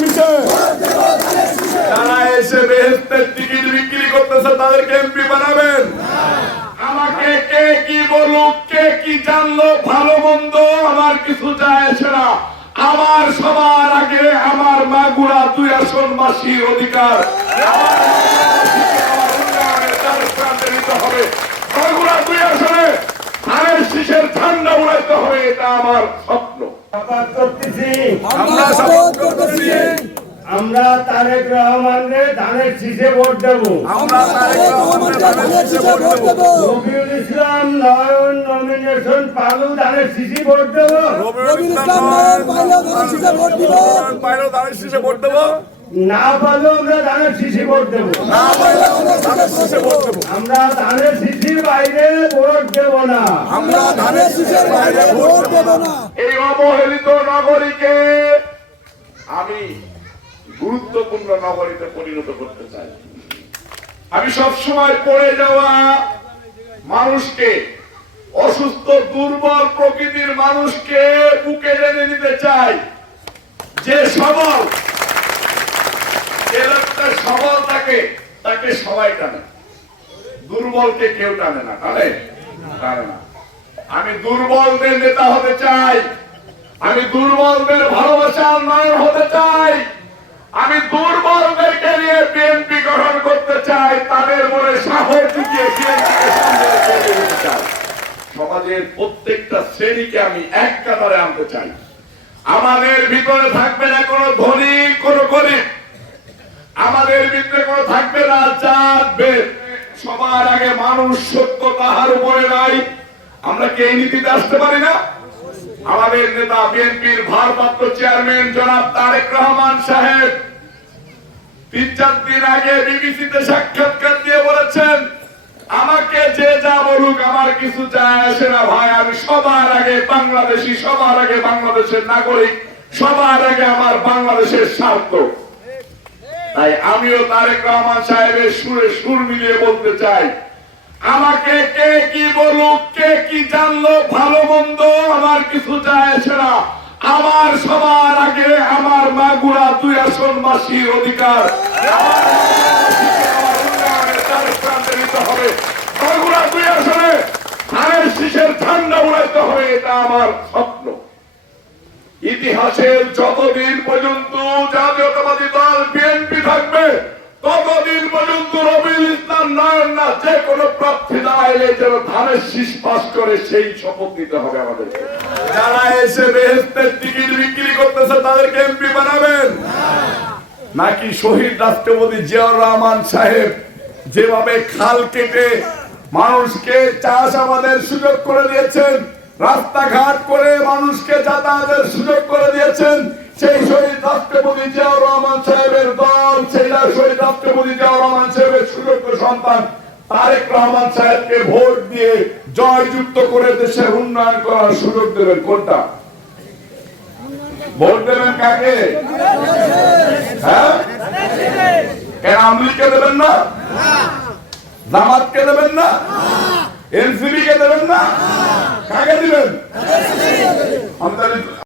মিশে যারা এসে বেহেস্তের টিকিট বিক্রি করতেছে, তাদেরকে এমপি বানাবেন। আমাকে কে কি বলুক, কে কি জানলো, ভালো মন্দ আমার কিছু যায় না। আমার সবার আগে আমার মাগুরা দুই আসন মাসির অধিকার। হবে মাগুরা দুই আসনে ধানের শীষের ঠান্ডা উড়াইতে হবে, এটা আমার স্বপ্ন। আমরা শপথ করতেছি। আমরা তারেক রহমান রে শীষে ভোট দেব। আমরা তারেক রহমানকে ধানের শীষে ভোট দেব। রবিউল ইসলাম নয়ন নমিনেশন পালু ধানের শীষে ভোট দেব। রবিউল ইসলাম নয়ন পাইলেও ধানের শীষে ভোট দিব। পাইলেও ধানের শীষে ভোট দেব। না পালেও আমরা ধানের শীষে ভোট দেব। আমরা ধানের শীষে ভোট দেব। আমরা ধানের শীষের বাইরে ভোট দেব না। আমরা ধানের শীষের বাইরে ভোট দেব না। এই অবহেলিত নগরীকে আমি গুরুত্বপূর্ণ নগরীতে পরিণত করতে চাই। আমি সব সময় পড়ে যাওয়া মানুষকে অসুস্থ দুর্বল প্রকৃতির মানুষকে বুকে টেনে নিতে চাই। যে সবল যে সবল থাকে তাকে সবাই টানে। দুর্বলকে কেউ টানে না, টানে? টানে না। আমি দুর্বলদের নেতা হতে চাই। আমি দুর্বলদের ভালোবাসার নয়ন হতে চাই। আমি দুর্বলদেরকে নিয়ে বিএনপি গঠন করতে চাই। তাদের মনে সাহস সমাজের প্রত্যেকটা শ্রেণীকে আমি এক কাতারে আনতে চাই। আমাদের ভিতরে থাকবে না কোনো ধনী, কোনো গরিব। আমাদের ভিতরে কোনো থাকবে না ভেদ। সবার আগে মানুষ সত্য তাহার উপরে নাই। আমরা কি এই নীতিতে আসতে পারি না? আমাদের নেতা বিএনপির ভারপ্রাপ্ত চেয়ারম্যান জনাব তারেক রহমান সাহেব তিন চার দিন আগে বিবিসিতে সাক্ষাৎকার দিয়ে বলেছেন, আমাকে যে যা বলুক, আমার কিছু যায় আসে না ভাই। আমি সবার আগে বাংলাদেশি, সবার আগে বাংলাদেশের নাগরিক, সবার আগে আমার বাংলাদেশের স্বার্থ। তাই আমিও তারেক রহমান সাহেবের সুরে সুর মিলিয়ে বলতে চাই। আমাকে কে কি বলুক, কে কি জানলো, ভালো মন্দ আমার কিছু যায় আসে না। আমার সবার আগে আমার মাগুরা দুই আসন মাসির অধিকার। ইতিহাসের যতদিন পর্যন্ত জাতীয়তাবাদী কোনো প্রার্থী দাঁড়াইলে যেন ধানের শীষ পাস করে, সেই শপথ নিতে হবে আমাদের যারা এসে বেহেস্তের টিকিট বিক্রি করতেছে, তাদেরকে এমপি বানাবেন। নাকি শহীদ রাষ্ট্রপতি জিয়াউর রহমান সাহেব যেভাবে খাল কেটে মানুষকে চাষাবাদের সুযোগ করে দিয়েছেন, রাস্তাঘাট করে মানুষকে যাতায়াতের সুযোগ করে দিয়েছেন, সেই শহীদ রাষ্ট্রপতি জিয়াউর রহমান সাহেবের দল সেই শহীদ রাষ্ট্রপতি জিয়াউর রহমান সাহেবের সুযোগ্য সন্তান তারেক রহমান সাহেবকে ভোট দিয়ে জয়যুক্ত করে দেশের উন্নয়ন করার সুযোগ দেবেন কোনটা? ভোট দেবেন কাকে? হ্যাঁ? কেন আমলিকে দেবেন না? জামাতকে দেবেন না? এনসিবি কে দেবেন না? কাকে দিবেন? আমি তাহলে